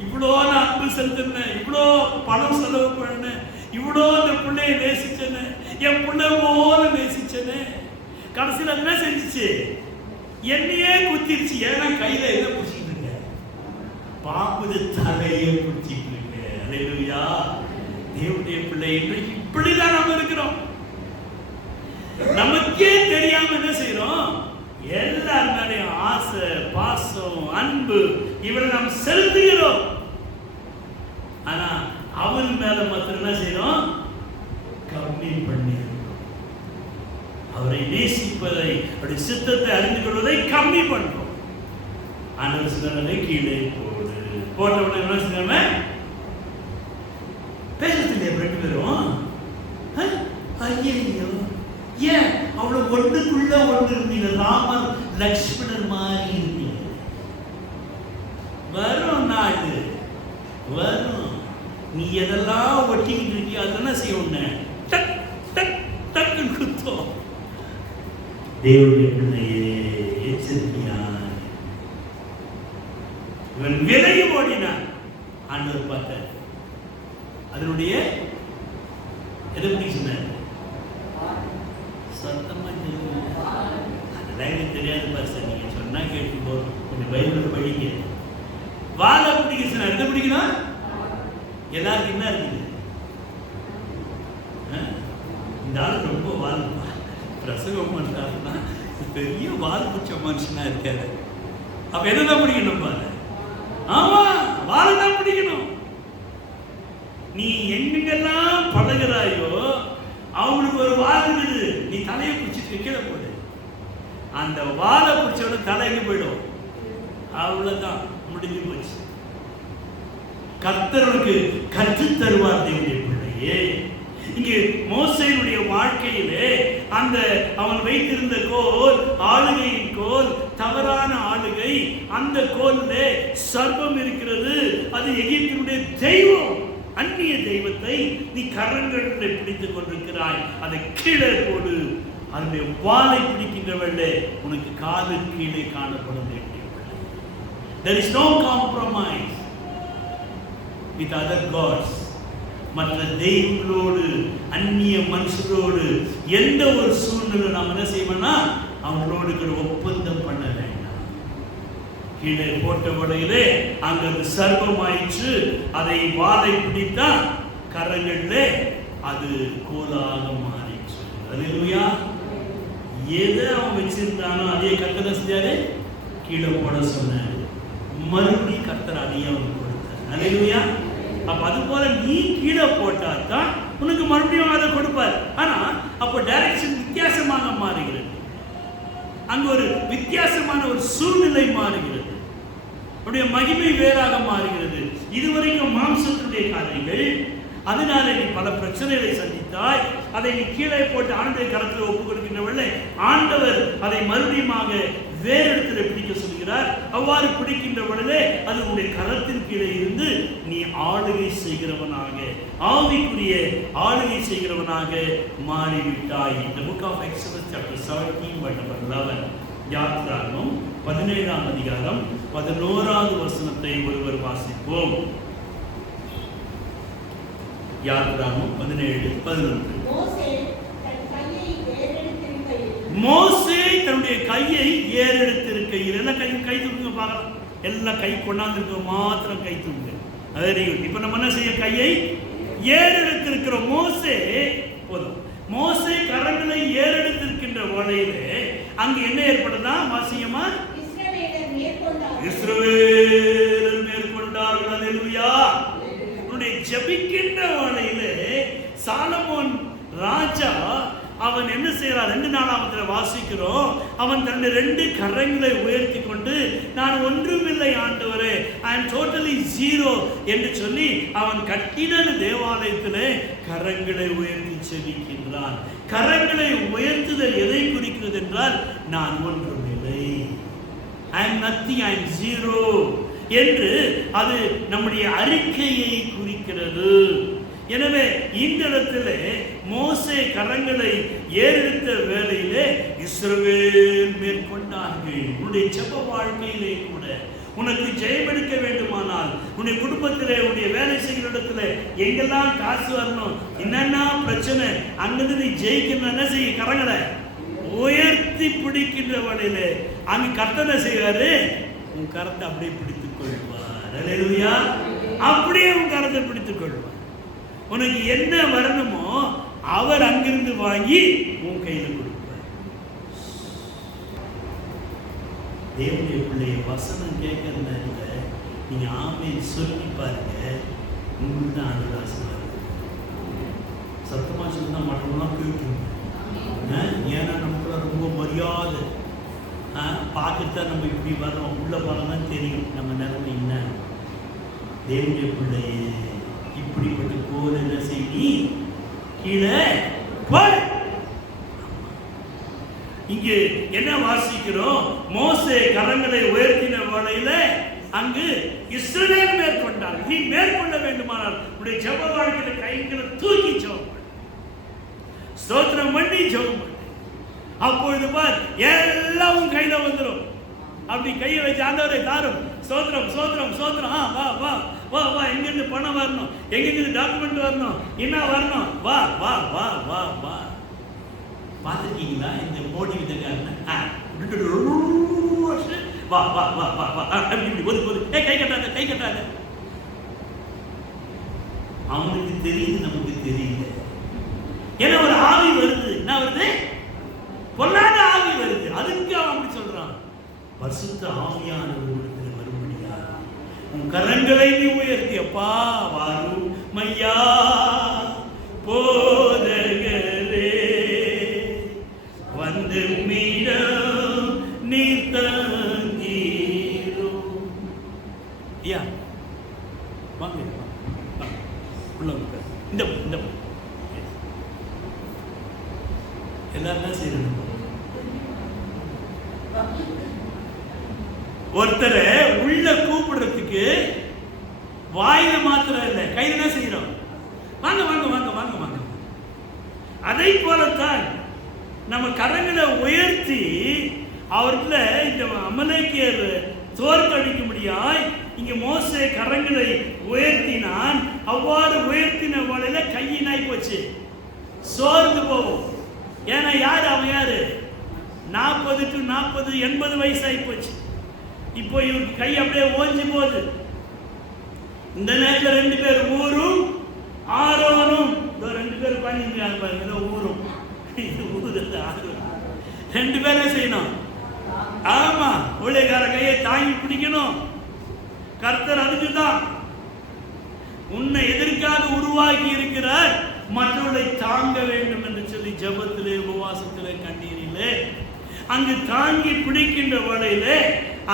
இவ்வளோ நான் அன்பு செலுத்தினேன், இவ்வளோ பணம் செலவு பண்ணேன், இவ்வளோ அந்த பிள்ளைய நேசிச்சேன்னு, என் பிள்ளை போல நேசிச்சேன்னு, கடைசியில் என்ன செஞ்சிச்சு? என்னையே குத்திருச்சு. ஏன்னா கையில என்ன பிடிச்சிட்டு இருக்க? பாம்பு தலையை பிடிச்சிட்டு இருக்க. அல்லேலூயா. தேவனுடைய பிள்ளை இன்றைக்கு இப்படிதான் நம்ம இருக்கிறோம். நமக்கே தெரியாம என்ன செய்யறோம்? எல்லார் மேலையும் ஆசை, பாசம், அன்பு இவரை நாம் செலுத்துகிறோம். ஆனா அவன் மேல மாத்திரம் என்ன செய்யறோம்? கம்மி பண்ணிடுறோம். அவரை நேசிப்பதை, அவருடைய சித்தத்தை அறிந்து கொள்வதை கம்மி பண்றோம். ஆண்டவர் சிலரை கீழே போட்டவுடனே என்ன செய்யறாங்க? பேசத்திலே ரெண்டு பேரும் ஐயோ, ஏன் அவ்வளவு ஒன்றுக்குள்ள ஒன்று இருந்தீங்க? ராமர் லக்ஷ்மணர் மாதிரி இருந்தீங்க. வரும் நாடு வரும், நீ எதெல்லாம் ஒட்டிக்கிட்டு இருக்கியோ அதெல்லாம் செய்யணும். டக் டக் டக்குன்னு குத்தம். தேவனுடைய பிள்ளையே எச்சரிக்கையான். இவன் விலகி ஓடினான். ஆண்டவர் பார்த்த அதனுடைய எதை பற்றி சொன்னார்? சத்தமா அதெல்லாம் எனக்கு தெரியாது பாஸ்டர், நீங்க சொன்னா கேட்டு போதும். கொஞ்சம் பைபிள் படிங்க. வாழை பிடிக்க சொன்னார். எதை பிடிக்கணும்? எல்லாருக்கும் என்ன இருக்குது? இந்த ஆள் ரொம்ப வாழ் பிரசவம் பண்றாருன்னா பெரிய வாழ் பிடிச்ச மனுஷனா இருக்காரு. அப்ப என்னதான் பிடிக்கணும் பாரு? ஆமா, வாழை தான் பிடிக்கணும். நீ எங்கெங்கெல்லாம் பழகிறாயோ அவங்களுக்கு ஒரு வால் இருக்குது. நீ தலையை பிடிச்சிட்டு கீழே போடு. அந்த வாழை பிடிச்சோட தலைக்கு போயிடும். அவ்வளவுதான், முடிஞ்சு போச்சு. கர்த்தருக்கு கற்றுத் தருவார் தேவனுடைய பிள்ளையே. இங்கே மோசேயுடைய வாழ்க்கையிலே அந்த அவன் வைத்திருந்த கோல், ஆளுகையின் கோல், தவறான ஆளுகை. அந்த கோலிலே சர்ப்பம் இருக்கிறது. அது எகிப்தினுடைய தெய்வம். அந்நிய தெய்வத்தை நீ கரங்களில் பிடித்துக் கொண்டிருக்கிறாய். அதை கீழே போடு. அதனுடைய வாளை பிடிக்கின்றவர்களே உனக்கு காது கீழே காணப்படும். There is no compromise with other gods. மற்ற தெய்வங்களோடு, அந்நிய மனுஷரோடு எந்த ஒரு சூழ்நிலை நாம் என்ன செய்வோம்னா அவங்களோடு ஒப்பந்தம் பண்ண வேண்டாம். கீழே போட்ட வடையிலே அங்கு சர்ப்பம் ஆயிற்று. அதை வாதை பிடித்தா கரங்களிலே அது கோலாக மாறிற்று. அல்லேலூயா. எதை அவன் வச்சிருந்தானோ அதே கர்த்தர் செஞ்சாரு, கீழே போட சொன்னாரு. மறுபடியும் கர்த்தர் அதையே அவனுக்கு கொடுத்தார். அல்லேலூயா. அப்ப அது போல நீ கீழே போட்டா தான் உனக்கு மறுபடியும் அதை கொடுப்பார். ஆனா அப்போ டைரக்ஷன் வித்தியாசமாக மாறுகிறது. அங்க ஒரு வித்தியாசமான ஒரு சூழ்நிலை மாறுகிறது. அவருடைய மகிமை வேறாக மாறுகிறது. இதுவரைக்கும் மாம்சத்தினுடைய காரியங்கள், அதனால நீ பல பிரச்சனைகளை சந்தித்தாய். அதை நீ கீழே போட்டு ஆண்டவருடைய கரத்தில் ஒப்புக் கொடுக்கின்றவர்களே, ஆண்டவர் அதை மறுபடியும் வேறு இடத்துல பிடிக்க சொல்கிறார். அவ்வாறு பிடிக்கின்றவர்களே அது உன்னுடைய கரத்தின் கீழே இருந்து நீ ஆளுகை செய்கிறவனாக, ஆவிக்குரிய ஆளுகை செய்கிறவனாக மாறிவிட்டாய். இந்த book of Exodus chapter 17 verse 11. யாத்ராகமம் 17ஆம் அதிகாரம் 11வது வசனத்தை ஒருவர் வாசிப்போம். யாத்ராகமம் 17:11. மோசே தன்னுடைய கையை ஏறெடுத்திருக்கையில், எல்லாம் கை தூக்குங்க பார்க்கலாம். எல்லாம் கை கொண்டாந்து மாத்திரம் கை தூக்குங்க. Very good. இப்ப நம்ம என்ன செய்ய, கையை ஏறெடுத்திருக்கிற மோசே போதும். மோசே கரங்களை ஏறெடுத்திருக்கின்ற வேளையிலே அங்கு என்ன ஏற்படுதா? வாசியமா, இஸ்ரவேலர் மேற்கொண்டார்கள். அல்லேலூயா. உன்னுடைய ஜெபிக்கின்ற வேளையிலே சாலமோன் ராஜா அவன் என்ன செய்யறான்? 2 நாளாவதுல வாசிக்கிறோம். அவன் தன்னுடைய 2 கரங்களை உயர்த்தி கொண்டு, நான் ஒன்றுமில்லை ஆண்டவரே, ஐ அம் டோட்டலி ஜீரோ என்று சொல்லி அவன் கட்டின தேவாலயத்திலே கரங்களை உயர்த்தி செபிக்கின்றான். கரங்களை உயர்த்துதல் எதை குறிக்கிறது என்றால், நான் ஒன்றுமில்லை, ஐ அம் நத்திங், ஐ அம் ஜீரோ என்று அது நம்முடைய அறிக்கையை குறிக்கிறது. எனவே இந்த இடத்துல மோசே கரங்களை ஏறெடுத்த வேளையிலே இஸ்ரவேல் மேற்கொண்டார்கள். உன்னுடைய ஜெப வாழ்க்கையிலே கூட உனக்கு ஜெயமெடுக்க வேண்டுமானால், உன்னுடைய குடும்பத்திலே, உன்னுடைய வேலை செய்கிற இடத்துல எங்கெல்லாம் காசு வரணும், என்னென்ன பிரச்சனை, அங்கிருந்து நீ ஜெயிக்கணும், என்ன செய்ய? கரங்களை உயர்த்தி பிடிக்கின்ற வேளையிலே அங்கு கர்த்தனை செய்வாரு, உன் கரத்தை அப்படியே பிடித்துக் கொள்வார். அல்லேலூயா. அப்படியே உன் கரத்தை பிடித்துக் கொள்வார். உனக்கு என்ன வரணுமோ அவர் அங்கிருந்து வாங்கி உன் கையில் கொடுப்பார். தேவனுடைய பிள்ளைய வசனம் கேட்கற நேரத்தில் நீங்க ஆமென் சொல்லி பாருங்க, உங்களுக்கு தான் ஆசீர்வாதம். சத்தமா சொன்னா மற்றவங்களாம் கேட்கணும். ஏன்னா நமக்குள்ள ரொம்ப மரியாதை, பார்த்துட்டு தான் நம்ம இப்படி வர்றோம், உள்ள போனதான் தெரியும் நம்ம நிலைமை என்ன. தேவனுடைய பிள்ளையே இப்படிப்பட்ட போது என்ன செய்தி, கீழே இங்கு என்ன வாசிக்கிறோம்? மோசே கரங்களை உயர்த்தின வேளையில அங்கு இஸ்ரவேல் மேற்கொண்டார். நீ மேற்கொள்ள வேண்டுமானால் உடைய ஜெப வாழ்க்கையில கைகளை தூக்கி ஜெபம் பண்ணு, ஸ்தோத்திரம் பண்ணி ஜெபம் பண்ணு. அப்பொழுது பார், எல்லாம் உன் கையில வந்துடும். அப்படி கையை வச்சு ஆண்டவரை தாரும், ஸ்தோத்திரம் ஸ்தோத்திரம் ஸ்தோத்திரம், வா வா வா வா, எங்கிருந்து பணம் வரணும், எங்கிருந்து டாக்குமெண்ட் வரணும், என்ன வரணும், வா வா வா வா வா. பார்த்துருக்கீங்களா இந்த போட்டி விதக்காரன்? வா வா வா வா வா, அப்படி போது போது, கை கட்டாத கை கட்டாத. அவனுக்கு தெரியுது, நமக்கு தெரியல. ஏன்னா ஒரு ஆவி வருது, என்ன வருது? பொல்லாத ஆவி வருது. அதுக்கு அவன் அப்படி சொல்றான். பரிசுத்த ஆவியானவரிடத்தில் வரும்படியா உன் கரங்களை நீ உயர்த்தி, அப்பா வாரும் மையா போதகரே வந்து மீண்டும் நீ தங்கீரோ. ஐயா வாங்க உள்ள இந்த இந்த எல்லாரும் தான் செய்யணும். ஒருத்தரை உள்ள கூப்பிடுறதுக்கு வாயில மாத்திரம் இல்லை, கையில தான் செய்யறோம். வாங்க வாங்க வாங்க வாங்க வாங்க. அதை போலத்தான் நம்ம கரங்களை உயர்த்தி அவர்களை இந்த அமலேக்கியர் தோற்கடிக்க முடியாய் இங்க மோசே கரங்களை உயர்த்தினான். அவ்வாறு உயர்த்தின வேளையில கையினாய் போச்சு, சோர்ந்து போவோம். ஏன்னா யாரு அவன்? யாரு? 40 to 40 80 வயசாகி போச்சு. இப்போ இவருக்கு கை அப்படியே ஓஞ்சி போகுது. இந்த நேரத்தில் 2 பேர் ஊரும் ஆரோனும், 2 பேர் பண்ணிருக்காங்க பாருங்க, ஊரும் இது ஊரு ஆரோன். 2 பேரும் செய்யணும். ஆமா, ஊழியக்கார கையை தாங்கி பிடிக்கணும். கர்த்தர் அதுக்குதான் உன்னை எதற்காக உருவாக்கி இருக்கிறார், மற்றவர்களை தாங்க வேண்டும் என்று சொல்லி ஜெபத்திலே, உபவாசத்திலே, கண்ணீரிலே அங்கு தாங்கி பிடிக்கின்ற வேளையிலே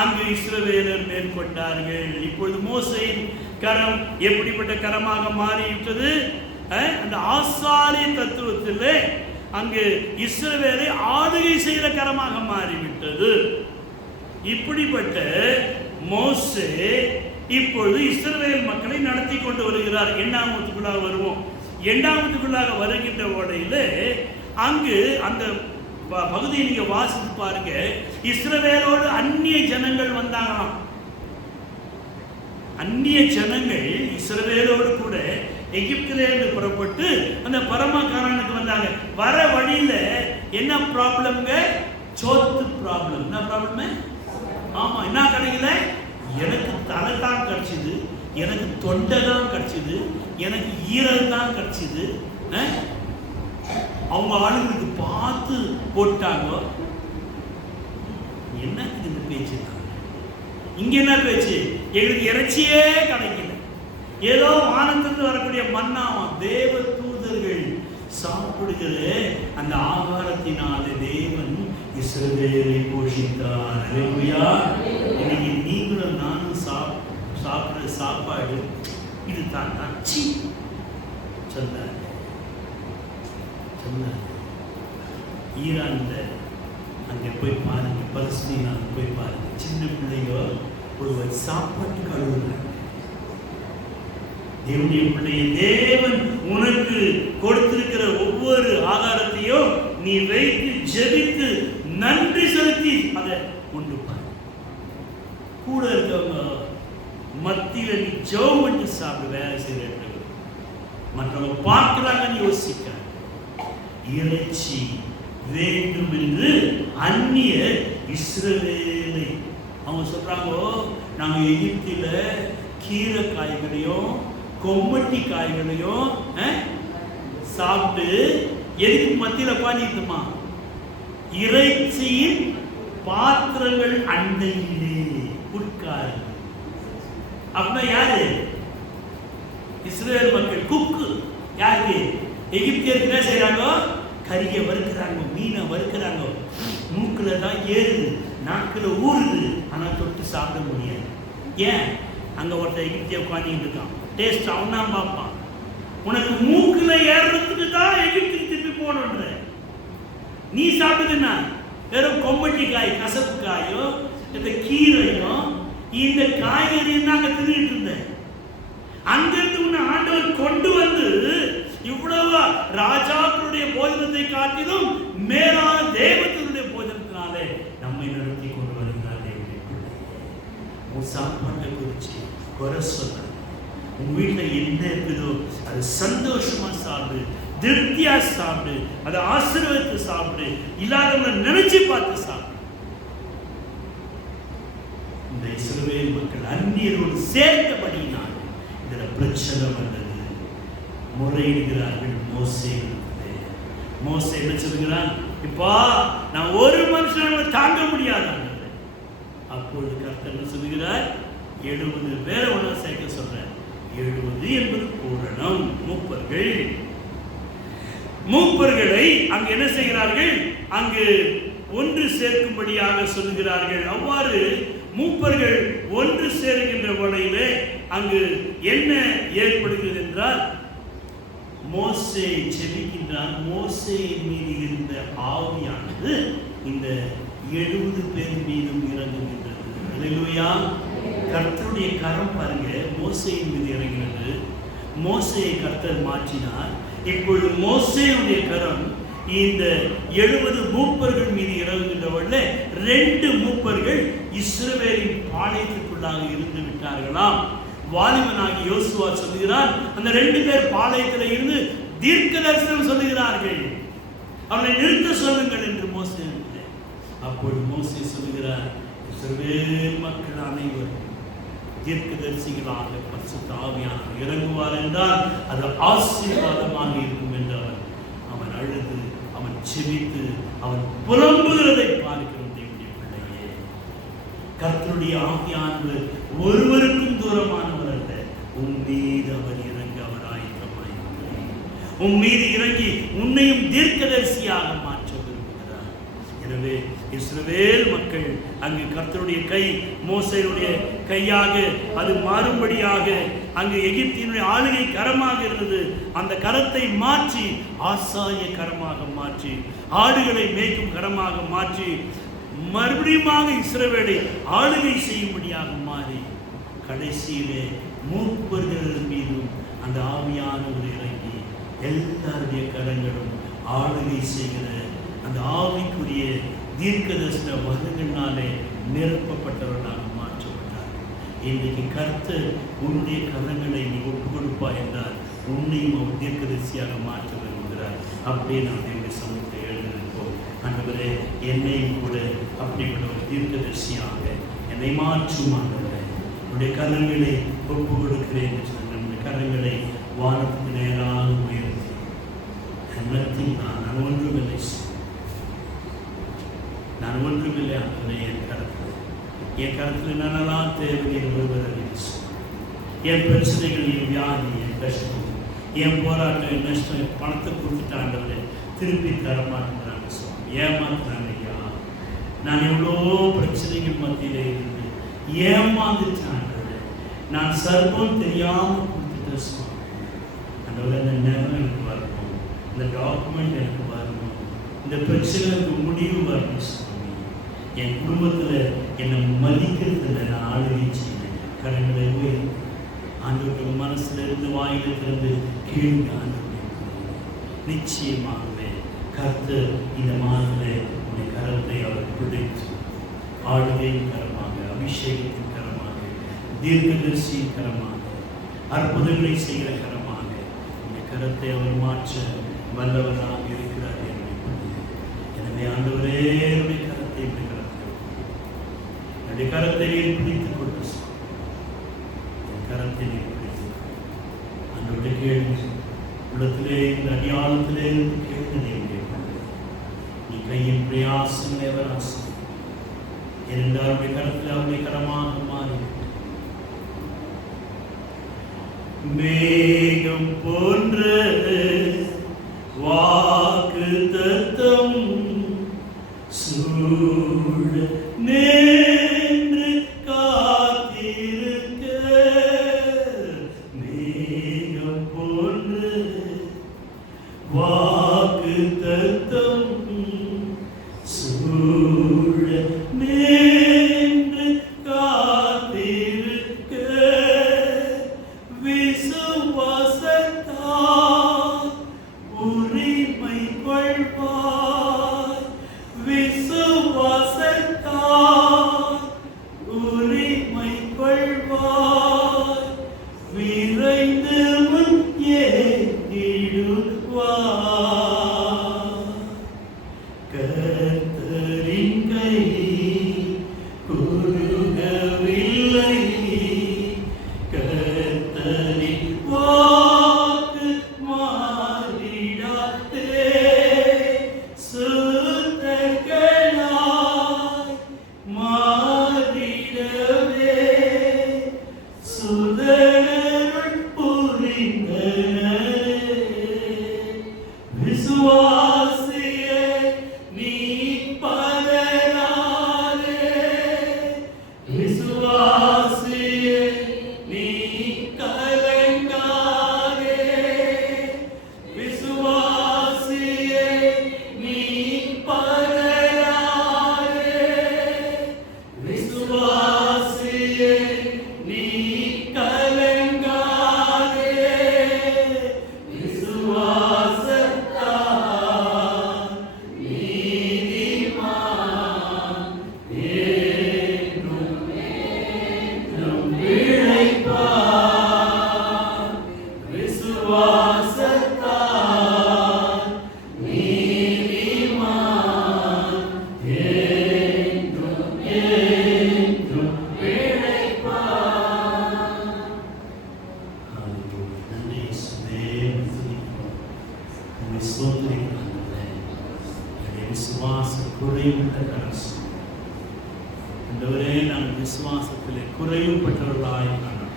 அங்கு இஸ்ரவேலர் மேற்கொண்டார்கள். இப்பொழுது மோசேயின் கரம் எப்படிப்பட்ட கரமாக மாறிவிட்டது? அந்த ஆசாரிய தத்துவத்திலே அங்கு இஸ்ரவேலை ஆளுகை செய்கிற கரமாக மாறிவிட்டது. இப்படிப்பட்ட மோசே இப்பொழுது இஸ்ரவேல் மக்களை நடத்தி கொண்டு வருகிறார். 8ஆம் வருவோம். 8ஆம் வருகின்ற வேளையிலே அங்கு அந்த பகுதியை நீங்க வாசித்து பாருங்க. இஸ்ரவேலோடு அந்நிய ஜனங்கள் வந்தாங்களாம். அந்நிய ஜனங்கள் இஸ்ரவேலோடு கூட எகிப்திலிருந்து புறப்பட்டு அந்த பரமகானானுக்கு வந்தாங்க. வர வழியில என்ன ப்ராப்ளம்ங்க? சோத்து ப்ராப்ளம். என்ன ப்ராப்ளம்? ஆமா, என்ன கிடைக்கல? எனக்கு தலை தான் கிடைச்சது, எனக்கு தொண்டை தான் கிடைச்சது, எனக்கு ஈரல் தான் கிடைச்சது. அவங்க ஆளுங்களுக்கு பார்த்து போட்டாங்க. என்ன இந்த பேச்சு? இங்க என்ன பேச்சு? எங்களுக்கு இறைச்சியே கிடைக்கல. ஏதோ வானத்திலிருந்து வரக்கூடிய மன்னாவும் தேவ தூதர்கள் சாப்பிடுகிற அந்த ஆகாரத்தினாலே தேவன் இஸ்ரவேலை போஷித்தார். அல்லேலூயா. இன்னைக்கு நீங்களும் நானும் சாப்பிடுற சாப்பாடு இதுதான் சொன்னார். ஈரான்ல அங்கே போய் பாருங்க, பலஸ்தீனாவுக்கு போய் பாருங்க, சின்ன பிள்ளைங்க ஒரு சாப்பாட்டு கழுவுறாங்க. தேவனுடைய பிள்ளையை தேவன் உனக்கு கொடுத்திருக்கிற ஒவ்வொரு ஆகாரத்தையும் நீ வைத்து ஜெபித்து நன்றி செலுத்தி அதை கொண்டு பாரு. கூட இருக்கவங்க மத்தியில நீ ஜெபம் பண்ணி சாப்பிட வேலை செய்ய மற்றவங்க பார்க்கிறாங்கன்னு யோசிக்க. இறைச்சி வேண்டும் என்று அந்நிய இஸ்ரவேலை அவங்க சொல்றாங்க, நாங்க எகிப்தில கீரை காய்களையும் கொம்மட்டி காய்களையும் சாப்பிட்டு எதுக்கு மத்தியில பாதிக்குமா? இறைச்சியின் பாத்திரங்கள் அண்டையிலே உட்காரு. அப்படின்னா யாரு? இஸ்ரேல் மக்கள். குக்கு யாருக்கு? எகிப்தியருக்கு என்ன செய்யறாங்க? கறியை வறுக்கிறாங்க, மீனை வறுக்கிறாங்க. மூக்குல தான் ஏறுது, நாக்குல ஊறுது, ஆனா தொட்டு சாப்பிட முடியாது. ஏன்? அங்க ஒருத்தர் எகிப்திய உட்காந்துட்டு இருக்கான். டேஸ்ட் அவன் தான் பார்ப்பான். உனக்கு மூக்குல ஏறுறதுக்கு தான் எகிப்துக்கு திருப்பி போகணுன்ற. நீ சாப்பிடுதுன்னா வெறும் கொம்பட்டி காய், கசப்பு காயோ இந்த கீரையும் இந்த காய்கறியும் தான் அங்க தின்னுட்டு இருந்தேன். அங்கிருந்து உன்னை ஆண்டவர் கொண்டு வந்து இவ்வளவு ராஜாக்களுடைய போஜனத்தை காட்டிலும் மேலான தேவத்தினுடைய போஜனத்தினாலே நம்மை நடத்தி கொண்டு வருகிறாரே. உன் சாப்பாட்டை குறிச்சு குறை சொல்ல, உன் வீட்டில் என்ன இருக்குதோ அது சந்தோஷமா சாப்பிடு, திருப்தியா சாப்பிடு, அதை ஆசீர்வதித்து சாப்பிடு, இல்லாதவங்களை நினைச்சு பார்த்து சாப்பிடு. இந்த இஸ்ரவேல் மக்கள் அந்நியரோடு சேர்ந்தபடியினால் இதுல பிரச்சனை வந்தது. முறையிடுகிறார்கள் மோசே. மோசே என்ன சொல்கிறான்? இப்பா நான் ஒரு மனுஷனை தாங்க முடியாது. அப்பொழுது கர்த்தர் என்ன சொல்கிறார்? 70 பேரை ஒன்றா சேர்க்க சொல்றேன். 70 என்பது பூரணம். மூப்பர்களை அங்கு என்ன செய்கிறார்கள்? அங்கு ஒன்று சேர்க்கும்படியாக சொல்லுகிறார்கள். அவ்வாறு மூப்பர்கள் ஒன்று சேருகின்ற வேளையிலே அங்கு என்ன ஏற்படுகிறது என்றால், மோசே ஜெபிக்கின்றான். மோசே மீது இருந்த ஆவியானது இந்த 70 பேர் மீதும் இறங்குகின்றது. அல்லேலூயா. கர்த்தருடைய கரம் பாருங்க, மோசேயின் மீது இறங்கினது. மோசேயை கர்த்தர் மாற்றினார். இப்பொழுது மோசேயுடைய கரம் இந்த 70 மூப்பர்கள் மீது இறங்குகின்றவர்கள 2 மூப்பர்கள் இஸ்ரவேலின் பாளையத்திற்குள்ளாக இருந்து விட்டார்களாம். வாலிபனாகி யோசுவா சொல்லுகிறார், அந்த 2 பேர் பாளையத்தில் இருந்து தீர்க்க தரிசனம் சொல்லுகிறார்கள். அவனை நிறுத்த சொல்லுங்கள் என்று மோசே. அப்பொழுது மோசே சொல்லுகிறார், இஸ்ரவேல் மக்கள் அனைவரும் தீர்க்கதரிசிகளாக பரிசுத்த ஆவியானவர் இறங்குவார் என்றால் அது ஆசீர்வாதமாக இருக்கும் என்றவர். அவன் அழுது அவன் ஜெபித்து அவன் புலம்புகிறதை பார்க்கிறோம். தேவனுடைய பிள்ளையே, கர்த்தருடைய ஆவியானவர் ஒருவருக்கும் தூரமானவர் அல்ல. உன் மீது அவர் இறங்க அவர் ஆயத்தமாயிருக்கிறார். உன் மீது இறங்கி உன்னையும் தீர்க்கதரிசியாக மாற்ற விரும்புகிறார். எனவே இஸ்ரவேல் மக்கள் அங்கு கர்த்தருடைய கை மோசேயுடைய கையாக அது மாறும்படியாக அங்கு எகிப்தினுடைய ஆளுகை கரமாக இருந்தது. அந்த கரத்தை மாற்றி ஆசாய கரமாக மாற்றி, ஆடுகளை மேய்க்கும் கரமாக மாற்றி, மறுபடியுமாக இஸ்ரவேலை ஆளுகை செய்யும்படியாக மாறி, கடைசியிலே மூப்பர்கள் மீதும் அந்த ஆவியானவர் இறங்கி எல்லாருடைய கரங்களும் ஆளுகை செய்கிற அந்த ஆவிக்குரிய தீர்க்கதரிசன வகங்களினாலே நிரப்பப்பட்டவர்களாக மாற்றப்பட்டார். இன்றைக்கு கர்த்தர் உன்னுடைய கரங்களை நீ ஒப்புக் கொடுப்பாய் என்றால் உன்னையும் அவர் தீர்க்கதரிசியாக மாற்ற விரும்புகிறார். அப்படியே நாம் என்னுடைய சமூகத்தை எழுதியிருப்போம். ஆண்டவரே, என்னையும் கூட அப்படிப்பட்ட ஒரு தீர்க்கதரிசியாக என்னை மாற்றும். ஆண்டவரே, உன்னுடைய கரங்களை ஒப்புக் கொடுக்கிறேன் என்று சொன்ன நம்முடைய கரங்களை வானத்துக்கு நேராக உயர்த்தி, நான் ஒன்றுமில்லை, நான் ஒன்றுமில்லை ஆண்டவரே, என் கருத்தில் என்னெல்லாம் தேவை ஒருவர் என் பிரச்சனைகள், என் வியாதி, என் கஷ்டம், என் போராட்டம், என் நஷ்டம், என் பணத்தை கொடுத்துட்டு ஆண்டவரே திருப்பி தரமாட்டேங்கிறாங்க சுவாமி, ஏமாத்துறாங்க ஐயா. நான் எவ்வளோ பிரச்சனைகள் மத்தியிலே இருந்து ஏமாந்துட்டேன் ஆண்டவரே. நான் சர்வம் தெரியாமல் கொடுத்துட்டேன் சுவாமி. ஆண்டவரே, இந்த நேரம் எனக்கு வரணும், இந்த டாக்குமெண்ட் எனக்கு வரணும், இந்த பிரச்சனைக்கு முடிவு வரணும் சுவாமி. என் குடும்பத்தில் என்னை மதிக்கிறதுல நான் ஆளுகை செய்வேன். கரங்களை உயர்த்தி ஆண்டவருடைய மனசுல இருந்து வாயில திறந்து கேள்வி ஆண்டவரே, நிச்சயமாகவே கர்த்தர் இந்த மாதத்தில் உடைய கரத்தை அவர் பிடித்து ஆளுகையின் கரமாக, அபிஷேகத்தின் கரமாக, தீர்க்கதரிசியின் கரமாக, அற்புதங்களை செய்கிற கரமாக இந்த கரத்தை அவர் மாற்ற வல்லவராக இருக்கிறார். எனவே ஆண்டவரே, என்னுடைய கரத்தை என்னுடைய கரத்தை பிடித்துக் கொண்டு என் கரத்தை பிடித்து அந்த கேள்வி உள்ளத்திலே இந்த அடியாளத்திலே கேட்கிறதே நீ கையின் பிரயாசம் எவராசம் இரண்டால் அவருடைய கரத்தில் அவருடைய கரமாக மாறி மேகம் போன்ற வாக்கு தத்தம் சூழ நின்று காத்திருக்க, மேகம் போன்ற வாக்கு தத்தம் சூழ நின்று காத்திருக்க, விசுவாசத்தால் உரிமை கொள்வாய், விசுவாசத்தால் ஆண்டவரே, நாங்கள் விசுவாசத்திலே குறைவுபட்டவர்களாய் காணோம்.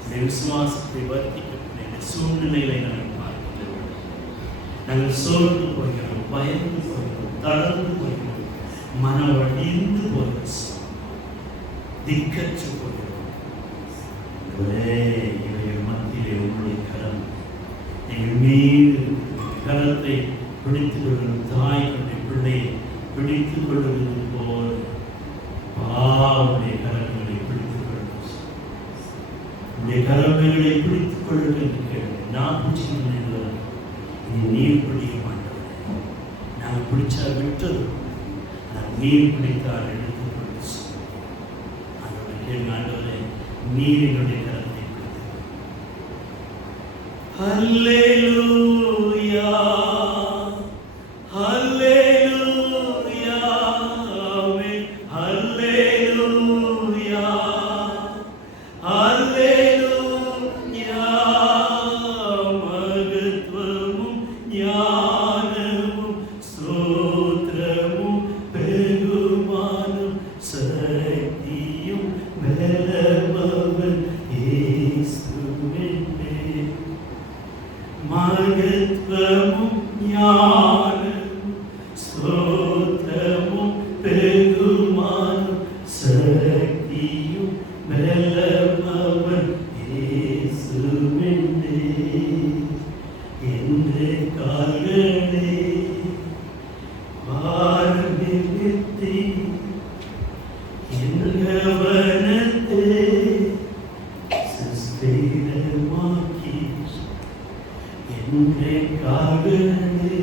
இந்த விசுவாசத்தை வர்த்திக்கக்கூடிய இந்த சூழ்நிலைகளை நாங்கள் பார்க்கிறோம். நாங்கள் சோர்ந்து போகிறோம், பயந்து போகிறோம், தளர்ந்து போகிறோம், மனவழிந்து போகிறோம், திக்கற்று போகிறோம். இவைகள் மத்தியிலே உங்களுடைய கரம் எங்கள் மீது கரத்தை பிடித்துக் கொள்ளும் தாய் கொண்ட பிள்ளையை பிடித்துக் கொள்வது போல் பாவுடைய கரங்களை பிடித்துக் கொள்ளும். உடைய கரங்களை பிடித்துக் கொள்ளுங்கள். நான் பிடிச்சிருந்தேன், நீர் பிடிக்க மாட்டோம். நாங்கள் பிடிச்சா விட்டது, நீர் பிடித்தால் எடுத்துக் கொள்ளும். அதோட கேள்வி, ஆண்டவரே, நீர் என்னுடைய கரத்தை பிடித்து. ஹல்லேலூயா, ஹல்லேலூயா, ஆமென். ஹல்லேலூயா, ஹல்லேலூயா. மகத்துவமும் ஞானமும் ஸ்தோத்திரமும் பெருமானும் சக்தியும் பலமும் இயேசுவே. மகத்துவமும் ஞானமும் ஸ்தோத்திரமும் பெருமானும் சக்தியும் பலமும் இயேசுவே. என்று கால்களே ஆரம்பித்து என் கவனத்தை சுஸ்திரமாக்கி என்னை கால்களே